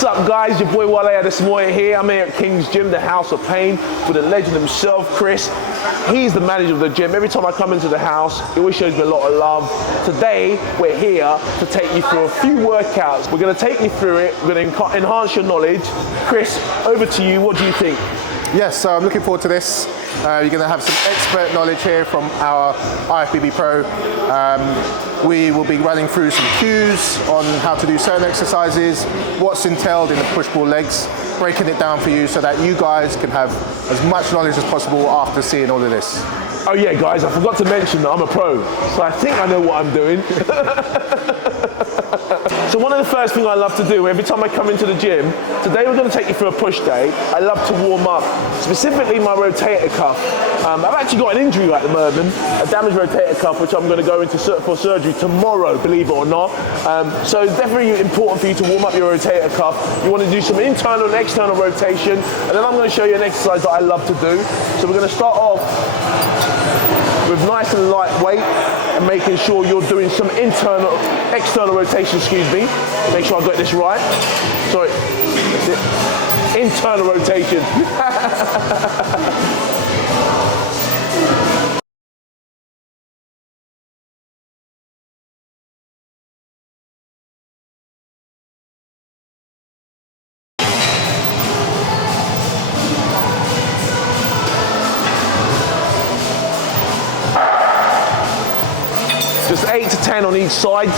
What's up, guys? Your boy Wale this morning here. I'm here at King's Gym, the House of Pain, with the legend himself, Chris. He's the manager of the gym. Every time I come into the house, he always shows me a lot of love. Today, we're here to take you through a few workouts. We're going to take you through it. We're going to enhance your knowledge. Chris, over to you. What do you think? Yes, so I'm looking forward to this. You're going to have some expert knowledge here from our IFBB Pro. We will be running through some cues on how to do certain exercises, what's entailed in the push-pull legs, breaking it down for you so that you guys can have as much knowledge as possible after seeing all of this. Oh yeah, guys, I forgot to mention that I'm a pro, so I think I know what I'm doing. So one of the first things I love to do every time I come into the gym, today we're going to take you through a push day. I love to warm up, specifically my rotator cuff. I've actually got an injury at the moment, a damaged rotator cuff, which I'm going to go into for surgery tomorrow, believe it or not. So it's definitely important for you to warm up your rotator cuff. You want to do some internal and external rotation, and then I'm going to show you an exercise that I love to do. So we're going to start off with nice and light weight and making sure you're doing some external rotation, excuse me. Make sure I got this right. Sorry, that's it. Internal rotation. Just 8 to 10 on each side.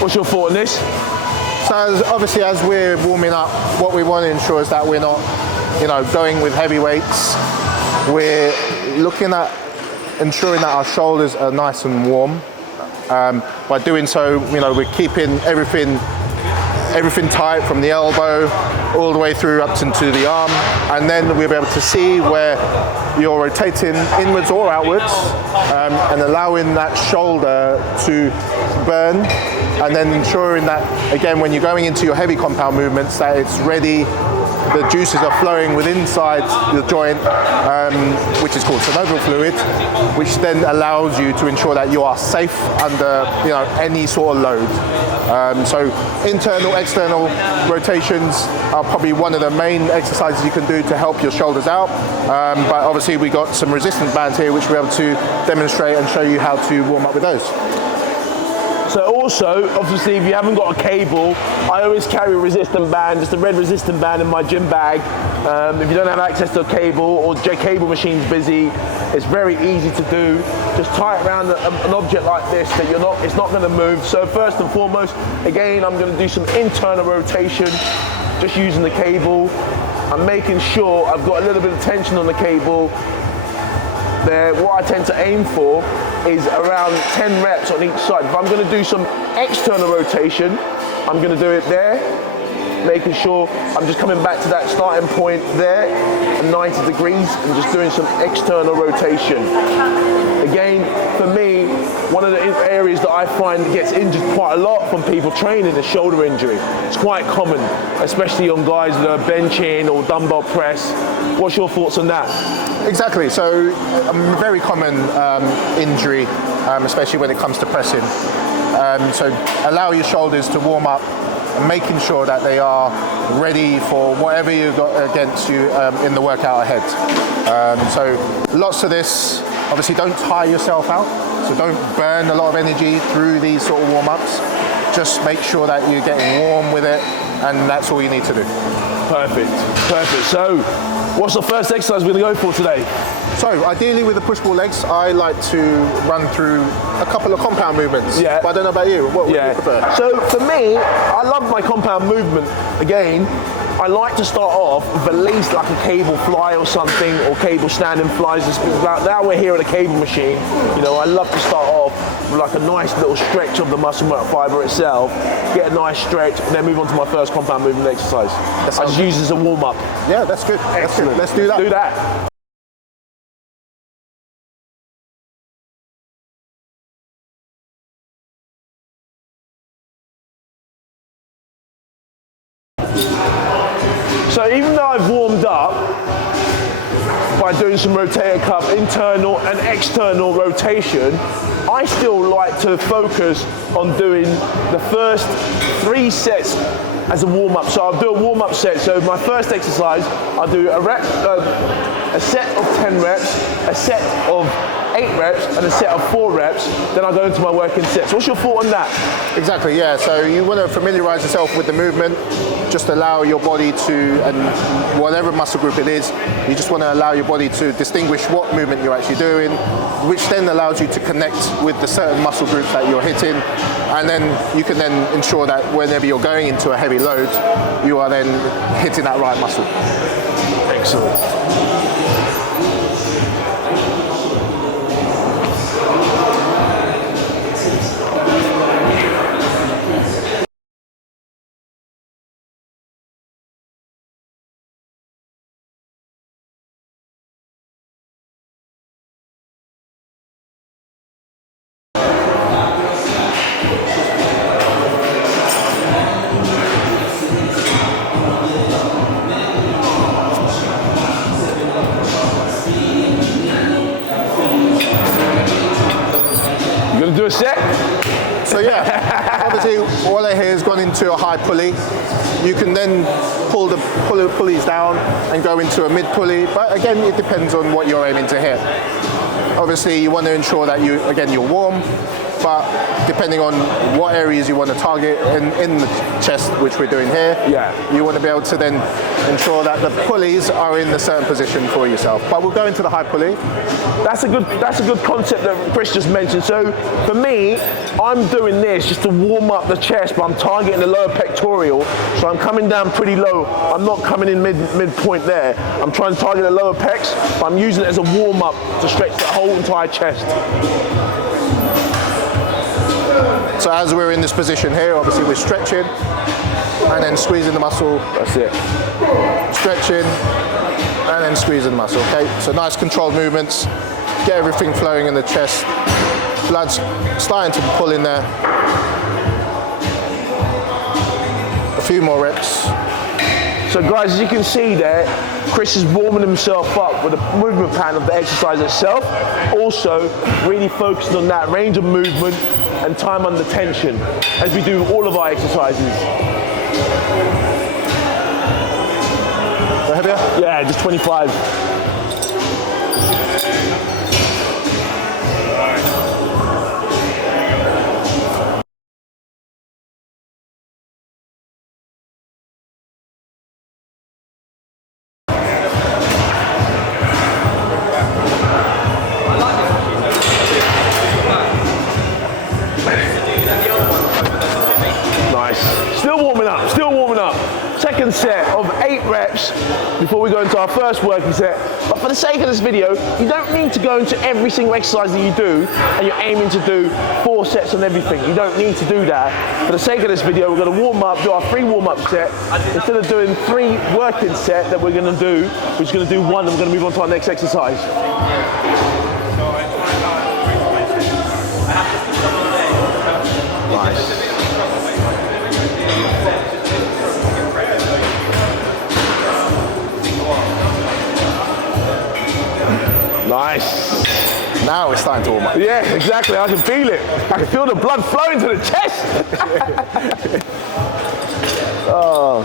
What's your thought on this? So obviously as we're warming up, what we want to ensure is that we're not, going with heavy weights. We're looking at ensuring that our shoulders are nice and warm. By doing so, we're keeping everything tight from the elbow all the way through up into the arm, and then we'll be able to see where you're rotating inwards or outwards, and allowing that shoulder to burn, and then ensuring that, again, when you're going into your heavy compound movements, that it's ready. The juices are flowing within inside the joint, which is called synovial fluid, which then allows you to ensure that you are safe under any sort of load. So internal, external rotations are probably one of the main exercises you can do to help your shoulders out. But obviously we got some resistance bands here, which we're able to demonstrate and show you how to warm up with those. So also, obviously, if you haven't got a cable, I always carry a resistant band, just a red resistant band in my gym bag. If you don't have access to a cable or cable machine's busy, it's very easy to do. Just tie it around an object like this that it's not going to move. So first and foremost, again, I'm going to do some internal rotation, just using the cable. I'm making sure I've got a little bit of tension on the cable. There, what I tend to aim for is around 10 reps on each side. If I'm going to do some external rotation, I'm going to do it there, making sure I'm just coming back to that starting point there at 90 degrees and just doing some external rotation. Again, for me, one of the areas that I find gets injured quite a lot from people training is shoulder injury. It's quite common, especially on guys that are benching or dumbbell press. What's your thoughts on that? Exactly, so a very common injury, especially when it comes to pressing. So allow your shoulders to warm up, and making sure that they are ready for whatever you've got against you in the workout ahead. So lots of this. Obviously don't tire yourself out, so don't burn a lot of energy through these sort of warm-ups. Just make sure that you're getting warm with it, and that's all you need to do. Perfect, perfect. So, what's the first exercise we're going to go for today? So, ideally with the push-pull legs, I like to run through a couple of compound movements. Yeah. But I don't know about you. What would you prefer? So, for me, I love my compound movement. Again, I like to start off with at least like a cable fly or something, or cable standing flies. Now we're here at a cable machine. I love to start off with like a nice little stretch of the muscle fiber itself, get a nice stretch, and then move on to my first compound movement exercise. I just use it as a warm up. Yeah, that's good. Excellent. Let's do that. Do that. So even though I've warmed up by doing some rotator cuff internal and external rotation, I still like to focus on doing the first 3 sets as a warm-up. So I'll do a warm-up set. So my first exercise, I'll do a set of 10 reps, a set of 8 reps, and a set of 4 reps. Then I'll go into my working sets. What's your thought on that? Exactly, yeah. So you want to familiarize yourself with the movement, just allow your body to, and whatever muscle group it is, you just want to allow your body to distinguish what movement you're actually doing, which then allows you to connect with the certain muscle groups that you're hitting, and then you can then ensure that whenever you're going into a heavy load, you are then hitting that right muscle. Excellent. Do a set? So yeah, obviously Wole here has gone into a high pulley. You can then pull the pulleys down and go into a mid pulley, but again it depends on what you're aiming to hit. Obviously you want to ensure that you're warm, but depending on what areas you want to target in the chest, which we're doing here, you want to be able to then ensure that the pulleys are in a certain position for yourself. But we'll go into the high pulley. That's a good concept that Chris just mentioned. So for me, I'm doing this just to warm up the chest, but I'm targeting the lower pectoral. So I'm coming down pretty low. I'm not coming in midpoint there. I'm trying to target the lower pecs, but I'm using it as a warm up to stretch the whole entire chest. So as we're in this position here, obviously we're stretching and then squeezing the muscle. That's it. Stretching and then squeezing the muscle, okay? So nice controlled movements, get everything flowing in the chest. Blood's starting to pull in there. A few more reps. So guys, as you can see there, Chris is warming himself up with the movement pattern of the exercise itself. Also, really focusing on that range of movement and time under tension as we do all of our exercises. Heavier? Yeah, just 25. Second set of 8 reps before we go into our first working set. But for the sake of this video, you don't need to go into every single exercise that you do and you're aiming to do 4 sets on everything. You don't need to do that. For the sake of this video, we're going to warm up, do our 3 warm-up set. Instead of doing 3 working set that we're going to do, we're just going to do 1 and we're going to move on to our next exercise. Nice. Nice. Now it's starting to warm up. Yeah, exactly. I can feel it. I can feel the blood flowing to the chest. Oh.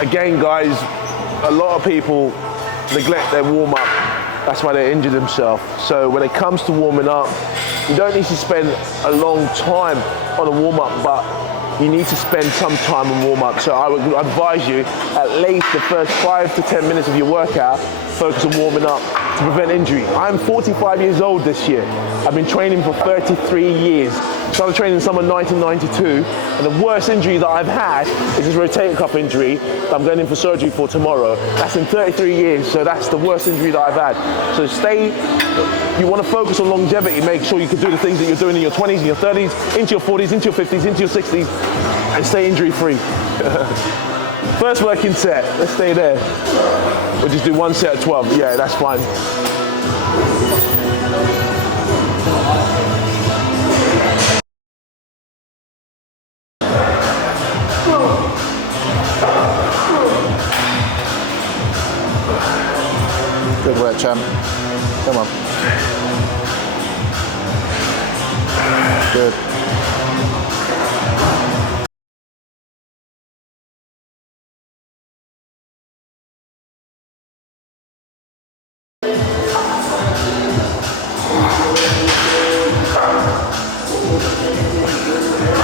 Again, guys, a lot of people neglect their warm-up. That's why they injure themselves. So when it comes to warming up, you don't need to spend a long time on a warm-up, but you need to spend some time on warm-up. So I would advise you, at least the first 5 to 10 minutes of your workout, focus on warming up to prevent injury. I'm 45 years old this year. I've been training for 33 years. Started training in summer 1992, and the worst injury that I've had is this rotator cuff injury that I'm going in for surgery for tomorrow. That's in 33 years, so that's the worst injury that I've had. So you want to focus on longevity, make sure you can do the things that you're doing in your 20s, in your 30s, into your 40s, into your 50s, into your 60s, and stay injury free. First working set, let's stay there. We'll just do one set at 12, yeah, that's fine. Good work, champ. Come on. Good.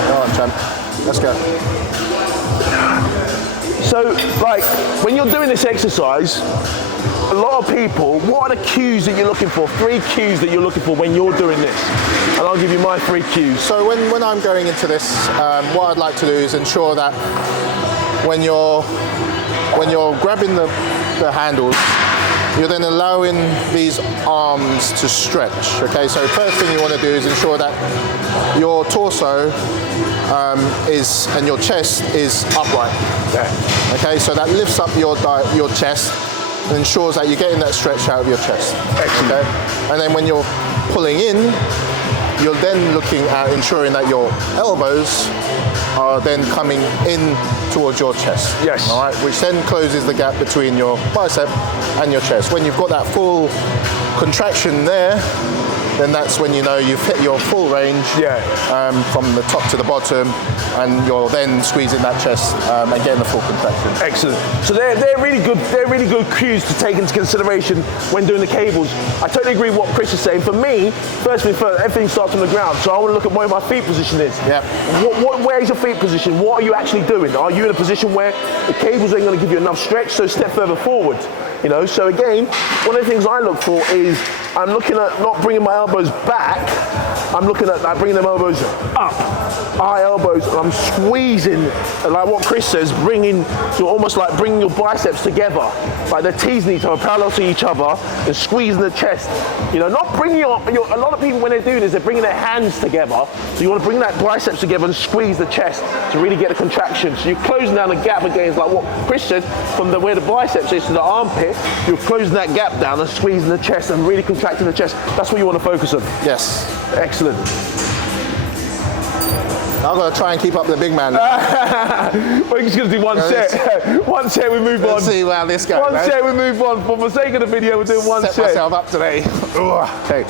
Go on, champ. Let's go. So, like, when you're doing this exercise, a lot of people, what are the cues that you're looking for? 3 cues that you're looking for when you're doing this. And I'll give you my 3 cues. So when I'm going into this, what I'd like to do is ensure that when you're grabbing the handles, you're then allowing these arms to stretch. Okay, so first thing you want to do is ensure that your torso and your chest is upright. Yeah. Okay, so that lifts up your chest and ensures that you're getting that stretch out of your chest. Excellent. Okay? And then when you're pulling in, you're then looking at ensuring that your elbows are then coming in towards your chest. Yes. All right, which then closes the gap between your bicep and your chest. When you've got that full contraction there, then that's when you know you've hit your full range, from the top to the bottom, and you're then squeezing that chest and getting the full contraction. Excellent. So they're really good. They're really good cues to take into consideration when doing the cables. I totally agree with what Chris is saying. For me, first thing first, everything starts on the ground. So I want to look at where my feet position is. Yeah. Where is your feet position? What are you actually doing? Are you in a position where the cables ain't going to give you enough stretch? So step further forward. You know. So again, one of the things I look for is I'm looking at not bringing my elbows back. I'm looking at like bringing them elbows up, eye elbows, and I'm squeezing, like what Chris says, you're almost like bringing your biceps together, like the T's need to be parallel to each other, and squeezing the chest. You know, not bringing a lot of people when they're doing this, they're bringing their hands together. So you want to bring that biceps together and squeeze the chest to really get a contraction. So you're closing down the gap against, like what Chris said, from where the biceps is to the armpit, you're closing that gap down and squeezing the chest and really contracting the chest. That's what you want to focus on. Yes. Excellent. I'm going to try and keep up the big man. We're just going to do one set. One set, we move on. Let's see how this goes. One set, we move on. For the sake of the video, we're doing one set. Set myself up today. Okay.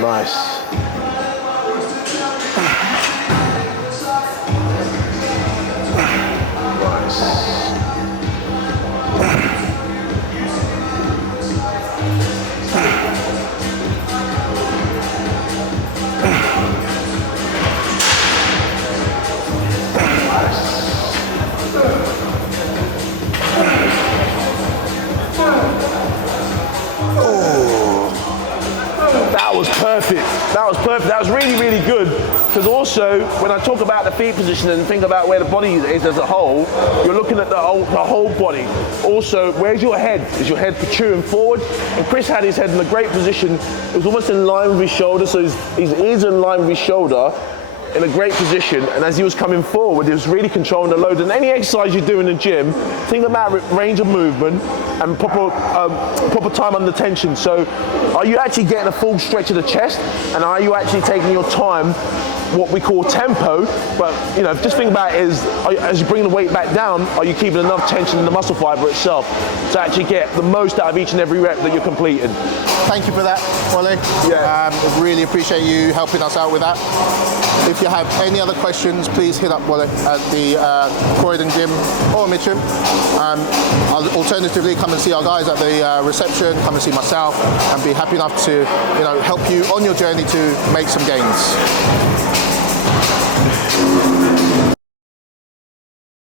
Nice. That was perfect. That was perfect. That was really, really good. Because also, when I talk about the feet position and think about where the body is as a whole, you're looking at the whole body. Also, where's your head? Is your head protruding forward? And Chris had his head in a great position. It was almost in line with his shoulder, so his ears in line with his shoulder, in a great position. And as he was coming forward, he was really controlling the load. And any exercise you do in the gym, think about range of movement and proper time under tension. So are you actually getting a full stretch of the chest? And are you actually taking your time, what we call tempo? But you know, just think about it as you bring the weight back down, are you keeping enough tension in the muscle fiber itself to actually get the most out of each and every rep that you're completing? Thank you for that, Wole. Yeah. Really appreciate you helping us out with that. If you have any other questions, please hit up Wole at the Croydon Gym or Mitcham. Alternatively, come and see our guys at the reception, come and see myself, and be happy enough to help you on your journey to make some gains.